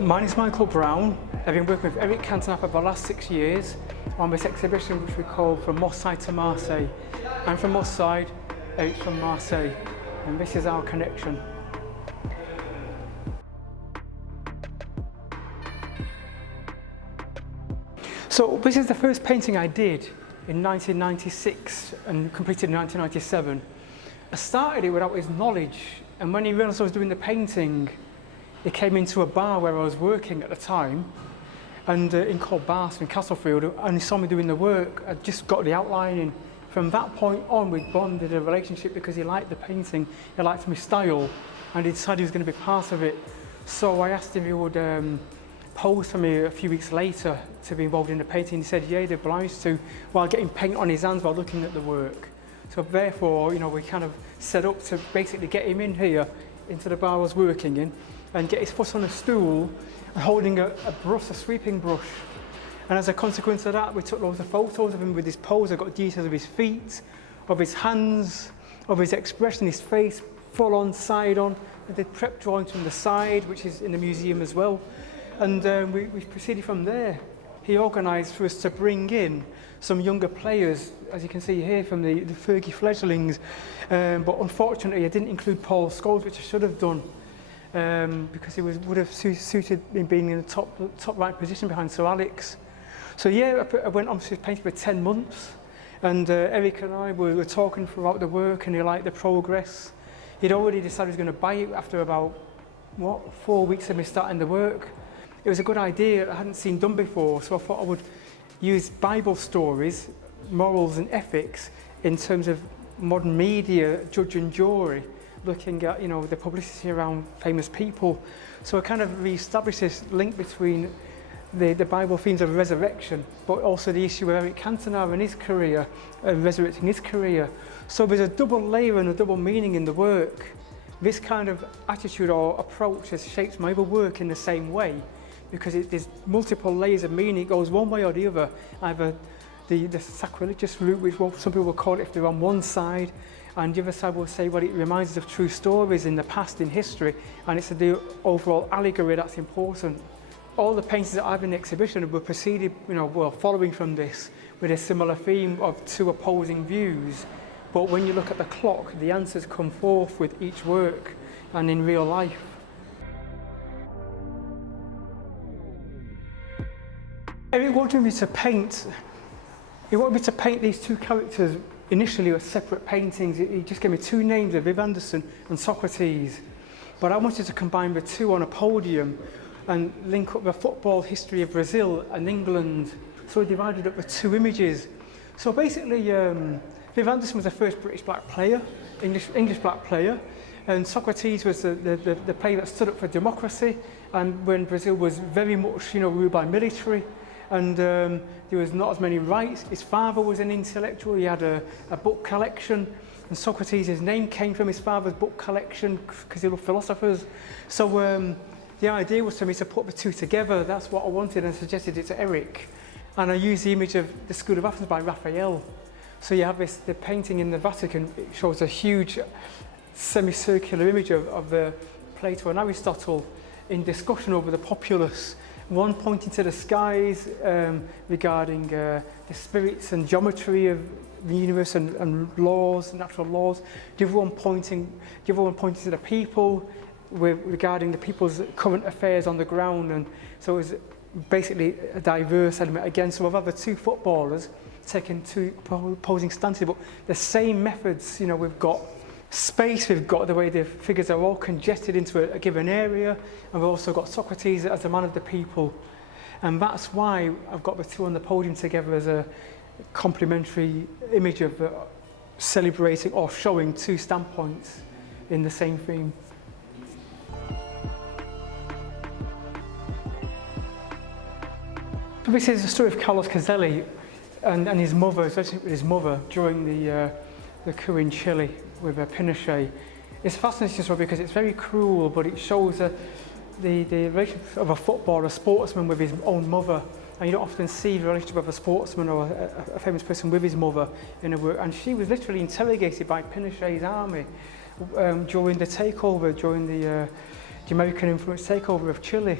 My name is Michael Browne. I've been working with Eric Cantona for the last 6 years on this exhibition which we call From Marseille to Marseille. I'm from Marseille, Eric's from Marseille, and this is our connection. So this is the first painting I did in 1996 and completed in 1997. I started it without his knowledge, and when he realised I was doing the painting, he came into a bar where I was working at the time, and in called Barston, Castlefield, and he saw me doing the work. I just got the outlining. From that point on, we bonded a relationship because he liked the painting, he liked my style, and he decided he was going to be part of it. So I asked if he would pose for me a few weeks later to be involved in the painting. He said, yeah, he'd obliged to, while getting paint on his hands while looking at the work. So therefore, we kind of set up to basically get him in here, into the bar I was working in, and get his foot on a stool and holding a brush, a sweeping brush. And as a consequence of that, we took loads of photos of him with his pose. I got details of his feet, of his hands, of his expression, his face, full on, side on. I did prep drawings from the side, which is in the museum as well. And we proceeded from there. He organised for us to bring in some younger players, as you can see here, from the Fergie fledglings. But unfortunately, I didn't include Paul Scholes, which I should have done. Because he would have suited in being in the top right position behind Sir Alex. So yeah, I went on to painting for 10 months, and Eric and I were talking throughout the work, and he liked the progress. He'd already decided he was going to buy it after about 4 weeks of me starting the work. It was a good idea I hadn't seen done before, so I thought I would use Bible stories, morals and ethics in terms of modern media, judge and jury, looking at the publicity around famous people. So I kind of re-established this link between the Bible themes of resurrection, but also the issue of Eric Cantona and his career, resurrecting his career. So there's a double layer and a double meaning in the work. This kind of attitude or approach has shaped my other work in the same way, because there's multiple layers of meaning. It goes one way or the other, either the sacrilegious route, which some people will call it if they're on one side, and the other side will say, well, it reminds us of true stories in the past, in history, and it's the overall allegory that's important. All the paintings that I have in the exhibition were preceded, following from this, with a similar theme of two opposing views. But when you look at the clock, the answers come forth with each work and in real life. Eric wanted me to paint these two characters initially as separate paintings. He just gave me two names, of Viv Anderson and Socrates. But I wanted to combine the two on a podium and link up the football history of Brazil and England. So I divided up the two images. So basically, Viv Anderson was the first British black player, English black player, and Socrates was the player that stood up for democracy, and when Brazil was very much ruled by military, and there was not as many rights. His father was an intellectual, he had a book collection, and Socrates' name came from his father's book collection because he loved philosophers. So the idea was for me to put the two together. That's what I wanted, and suggested it to Eric. And I used the image of the School of Athens by Raphael. So you have the painting in the Vatican. It shows a huge semicircular image of Plato and Aristotle in discussion over the populace. One pointing to the skies regarding the spirits and geometry of the universe and laws, natural laws. The other one pointing to the people regarding the people's current affairs on the ground. And so it was basically a diverse element again. So I've had the two footballers taking two opposing stances, but the same methods. We've got space, we've got the way the figures are all congested into a given area, and we've also got Socrates as a man of the people. And that's why I've got the two on the podium together as a complementary image of celebrating or showing two standpoints in the same theme. This is the story of Carlos Caselli and his mother, especially with his mother during the coup in Chile with Pinochet. It's a fascinating story because it's very cruel, but it shows the relationship of a footballer, a sportsman with his own mother. And you don't often see the relationship of a sportsman or a famous person with his mother in a work. And she was literally interrogated by Pinochet's army during the takeover, during the American influence takeover of Chile.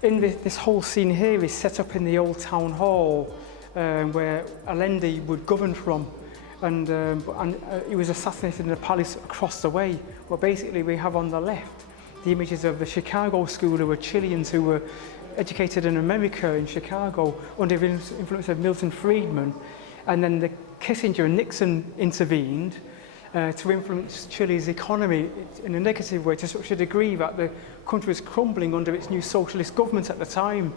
In this whole scene here is set up in the old town hall where Allende would govern from, and he was assassinated in a palace across the way. Well, basically we have on the left the images of the Chicago school, who were Chileans who were educated in America, in Chicago, under the influence of Milton Friedman, and then the Kissinger and Nixon intervened to influence Chile's economy in a negative way, to such a degree that the country was crumbling under its new socialist government at the time.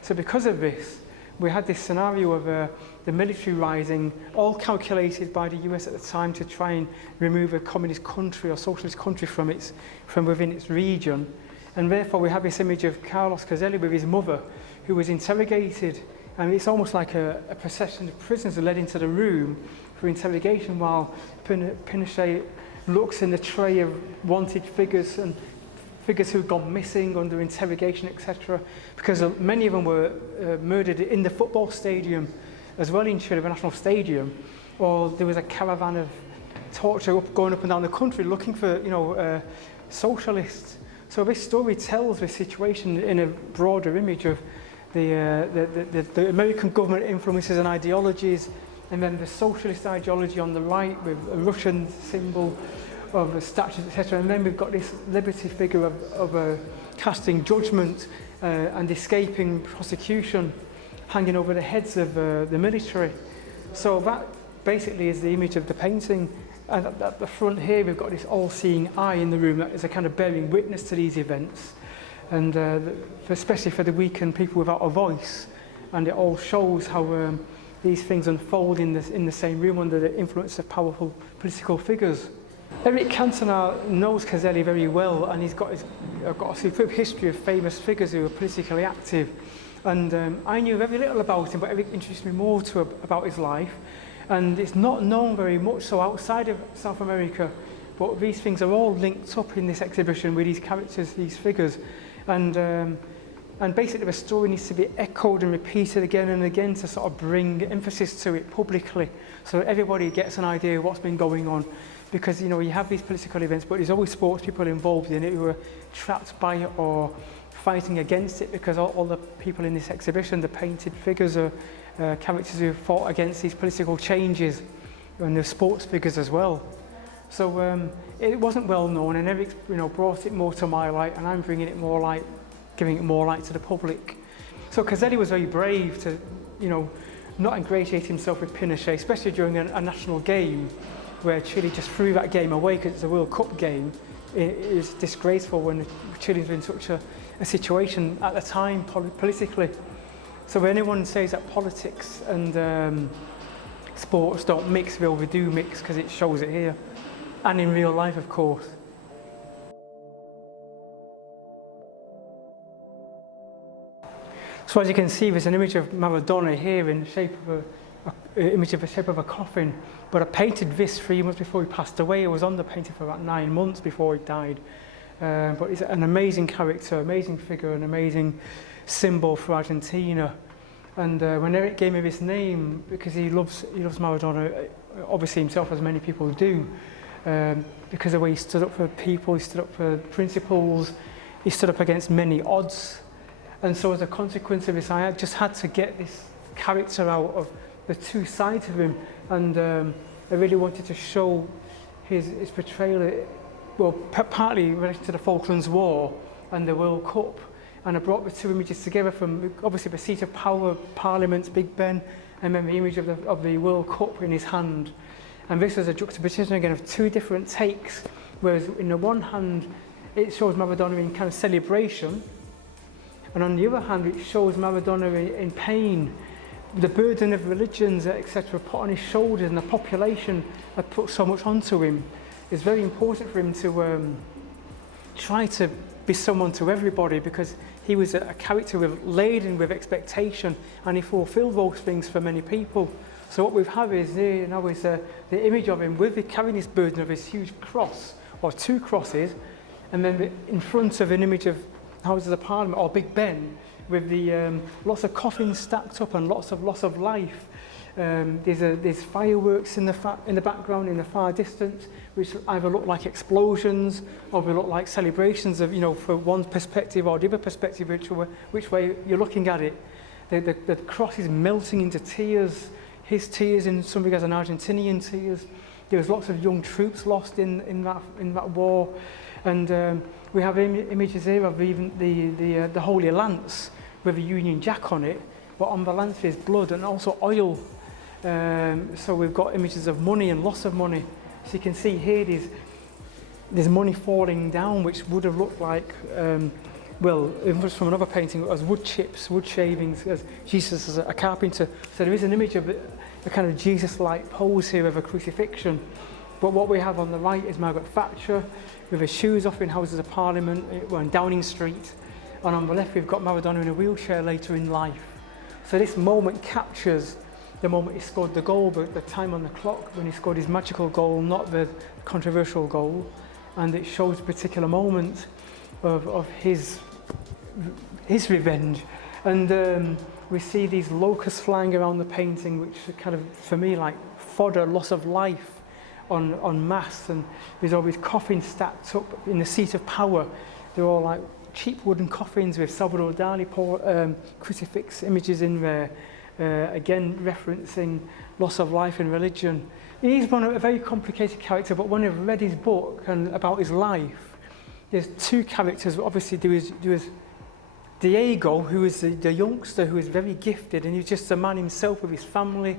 So because of this, we had this scenario of the military rising, all calculated by the US at the time to try and remove a communist country or socialist country from within its region. And therefore we have this image of Carlos Caselli with his mother, who was interrogated, and it's almost like a procession of prisoners led into the room for interrogation, while Pinochet looks in the tray of wanted figures and figures who had gone missing under interrogation, etc. Because many of them were murdered in the football stadium as well, in Chile, the national stadium, or there was a caravan of torture going up and down the country looking for, socialists. So this story tells this situation in a broader image of the American government influences and ideologies, and then the socialist ideology on the right with a Russian symbol of statues, etc. And then we've got this liberty figure of casting judgment and escaping prosecution hanging over the heads of the military. So that basically is the image of the painting. And at the front here we've got this all-seeing eye in the room that is a kind of bearing witness to these events, and especially for the weak and people without a voice. And it all shows how these things unfold in the same room under the influence of powerful political figures. Eric Cantona knows Caselli very well, and he's got a superb history of famous figures who are politically active. And I knew very little about him, but Eric introduced me more about his life. And it's not known very much so outside of South America, but these things are all linked up in this exhibition with these characters, these figures. And basically the story needs to be echoed and repeated again and again to sort of bring emphasis to it publicly, so that everybody gets an idea of what's been going on. Because, you have these political events, but there's always sports people involved in it who are trapped by it or fighting against it, because all the people in this exhibition, the painted figures, are characters who fought against these political changes, and the sports figures as well. So it wasn't well known, and Eric brought it more to my light, and I'm bringing it more light, giving it more light to the public. So Caselli was very brave to, not ingratiate himself with Pinochet, especially during a national game, where Chile just threw that game away because it's a World Cup game. It is disgraceful when Chile's in such a situation at the time politically. So when anyone says that politics and sports don't mix, well, we do mix, because it shows it here, and in real life, of course. So as you can see, there's an image of Maradona here in the shape of the shape of a coffin, but I painted this 3 months before he passed away. I was on the painting for about 9 months before he died. But he's an amazing character, amazing figure, an amazing symbol for Argentina. And when Eric gave me this name, because he loves Maradona, obviously himself, as many people do, because of the way he stood up for people, he stood up for principles, he stood up against many odds. And so as a consequence of this, I just had to get this character out of the two sides of him, and I really wanted to show his portrayal, well, partly in relation to the Falklands War and the World Cup. And I brought the two images together from, obviously, the seat of power, Parliament, Big Ben, and then the image of the World Cup in his hand. And this was a juxtaposition again of two different takes, whereas in the one hand it shows Maradona in kind of celebration, and on the other hand it shows Maradona in pain. The burden of religions, etc., put on his shoulders, and the population had put so much onto him. It's very important for him to try to be someone to everybody, because he was a character laden with expectation, and he fulfilled those things for many people. So what we have is here now is the image of him carrying this burden of his huge cross, or two crosses, and then in front of an image of Houses of Parliament or Big Ben, with the lots of coffins stacked up and lots of loss of life, There's fireworks in the background in the far distance, which either look like explosions or will look like celebrations of, for one perspective or the other perspective, which way you're looking at it. The cross is melting into tears, his tears, and some regards an Argentinian tears. There was lots of young troops lost in that war, and we have images here of even the Holy Lance with a Union Jack on it, but on the lance there's blood and also oil. So we've got images of money and loss of money. So you can see here there's money falling down, which would have looked like, even from another painting, as wood chips, wood shavings, as Jesus as a carpenter. So there is an image of a kind of Jesus-like pose here of a crucifixion. But what we have on the right is Margaret Thatcher with her shoes off in Houses of Parliament, in Downing Street. And on the left we've got Maradona in a wheelchair later in life. So this moment captures the moment he scored the goal, but the time on the clock when he scored his magical goal, not the controversial goal. And it shows a particular moment of his revenge. And we see these locusts flying around the painting, which are kind of, for me, like fodder, loss of life en masse. And there's all these coffins stacked up in the seat of power. They're all like cheap wooden coffins with Salvador Dali crucifix images in there. Again referencing loss of life and religion. He's a very complicated character, but when I've read his book and about his life, there's two characters. Obviously there was Diego, who was the youngster who was very gifted, and he was just a man himself with his family.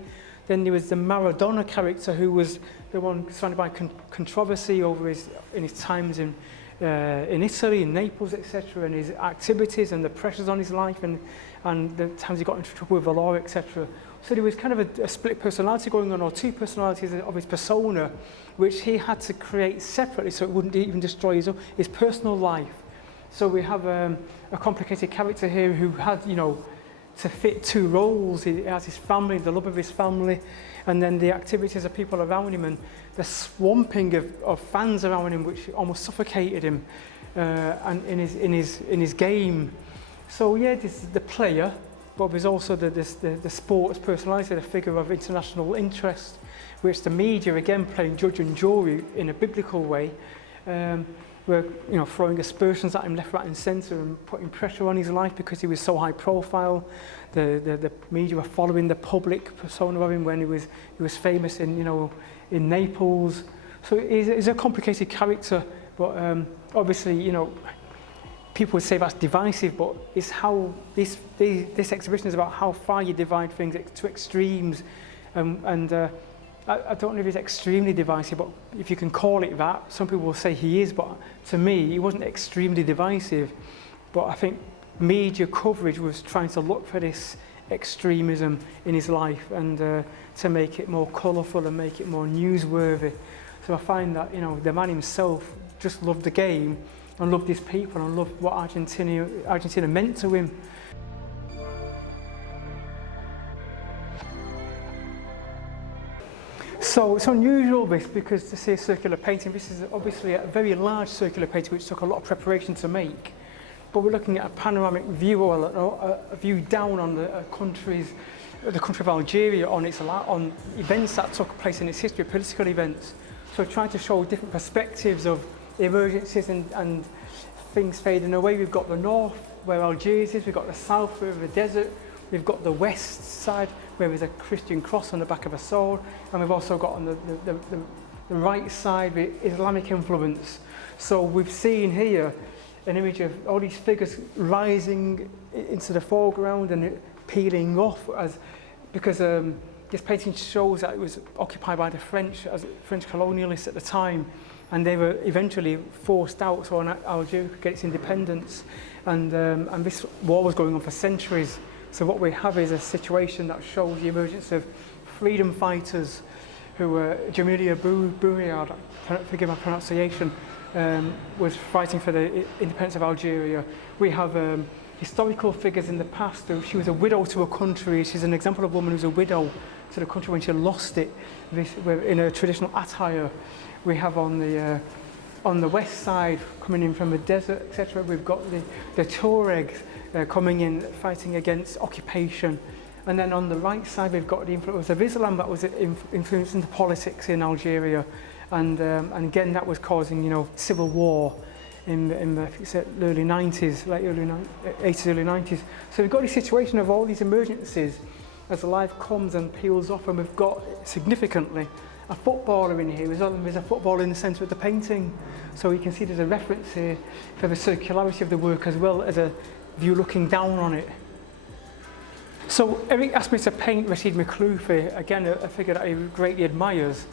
Then there was the Maradona character, who was the one surrounded by controversy in his times in Italy, in Naples, etc., and his activities and the pressures on his life, and the times he got into trouble with the law, etc. So there was kind of a split personality going on, or two personalities of his persona, which he had to create separately so it wouldn't even destroy his personal life. So we have a complicated character here who had, to fit two roles. He has his family, the love of his family, and then the activities of people around him, and the swamping of fans around him, which almost suffocated him, and in his game. So yeah, this is the player, but there's also the sports personality, the figure of international interest, which the media, again playing judge and jury in a biblical way, were throwing aspersions at him left, right and centre and putting pressure on his life because he was so high profile. The media were following the public persona of him when he was famous in Naples. So he's a complicated character, but obviously people would say that's divisive, but it's how this exhibition is about how far you divide things to extremes, and I don't know if it's extremely divisive, but if you can call it that. Some people will say he is, but to me, he wasn't extremely divisive. But I think media coverage was trying to look for this extremism in his life and to make it more colourful and make it more newsworthy. So I find that the man himself just loved the game and loved his people and loved what Argentina meant to him. So it's unusual because to see a circular painting, this is obviously a very large circular painting which took a lot of preparation to make. But we're looking at a panoramic view, or a view down on the country of Algeria, on events that took place in its history, political events. So trying to show different perspectives of emergencies and things fading away. We've got the north, where Algeria is, we've got the south, where the desert, we've got the west side, where there's a Christian cross on the back of a sword, and we've also got on the right side with Islamic influence. So we've seen here an image of all these figures rising into the foreground and peeling off, because this painting shows that it was occupied by the French as French colonialists at the time, and they were eventually forced out so Algeria could get its independence, and this war was going on for centuries. So what we have is a situation that shows the emergence of freedom fighters who were Jamilia Bouriard, forgive my pronunciation, was fighting for the independence of Algeria. We have historical figures in the past. She was a widow to a country. She's an example of a woman who's a widow to the country when she lost it in a traditional attire. We have on the west side, coming in from the desert, etc., we've got the Tuaregs coming in, fighting against occupation And then on the right side, we've got the influence of Islam that was influencing the politics in Algeria. And again, that was causing, civil war in the early 90s, late early 80s, early 90s. So we've got this situation of all these emergencies as life comes and peels off, and we've got significantly a footballer in here. There's a footballer in the centre of the painting. So you can see there's a reference here for the circularity of the work as well as a view looking down on it. So Eric asked me to paint Rashid Makhloufi, again a figure that he greatly admires,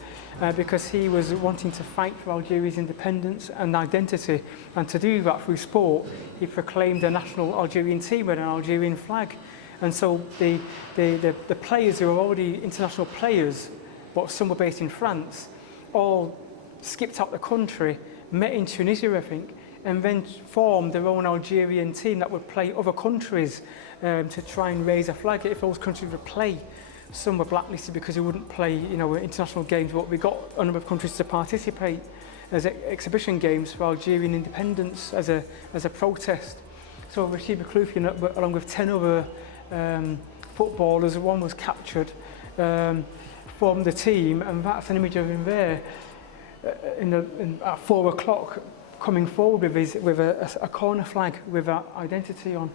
because he was wanting to fight for Algeria's independence and identity, and to do that through sport, he proclaimed a national Algerian team with an Algerian flag. And so the players who were already international players, but some were based in France, all skipped out the country, met in Tunisia, I think, and then formed their own Algerian team that would play other countries to try and raise a flag if those countries would play. Some were blacklisted because they wouldn't play, international games, but we got a number of countries to participate as exhibition games for Algerian independence as a protest. So Rashid Makhloufi, along with 10 other footballers, one was captured, formed the team, and that's an image of him there at 4 o'clock coming forward with a corner flag with that identity on.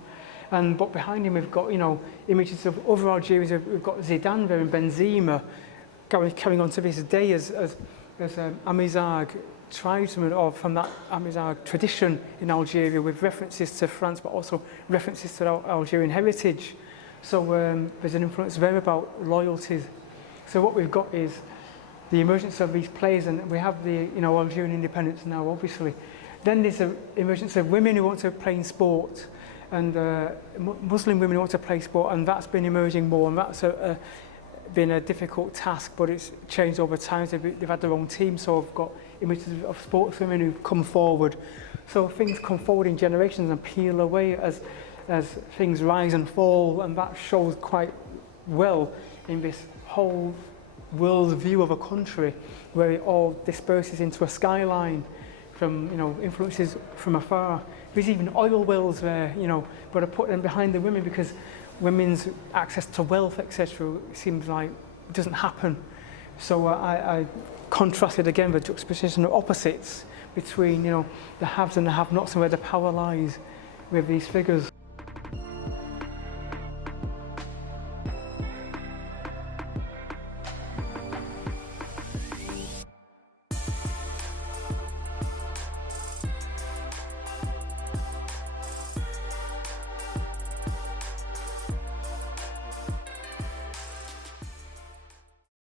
But behind him we've got images of other Algerians. We've got Zidane there and Benzema carrying on to this day as Amizargue tribesmen from that Amizargue tradition in Algeria, with references to France but also references to Algerian heritage. So there's an influence there about loyalties. So what we've got is the emergence of these players, and we have the Algerian independence now, obviously. Then there's the emergence of women who want to play in sport, and Muslim women who want to play sport, and that's been emerging more, and that's been a difficult task, but it's changed over time. So they've had their own team, so I've got images of sportswomen who've come forward. So things come forward in generations and peel away as things rise and fall, and that shows quite well in this whole world view of a country, where it all disperses into a skyline from influences from afar. There's even oil wells there, but I put them behind the women because women's access to wealth, etc., seems like it doesn't happen. So I contrasted again the juxtaposition of opposites between the haves and the have-nots and where the power lies with these figures.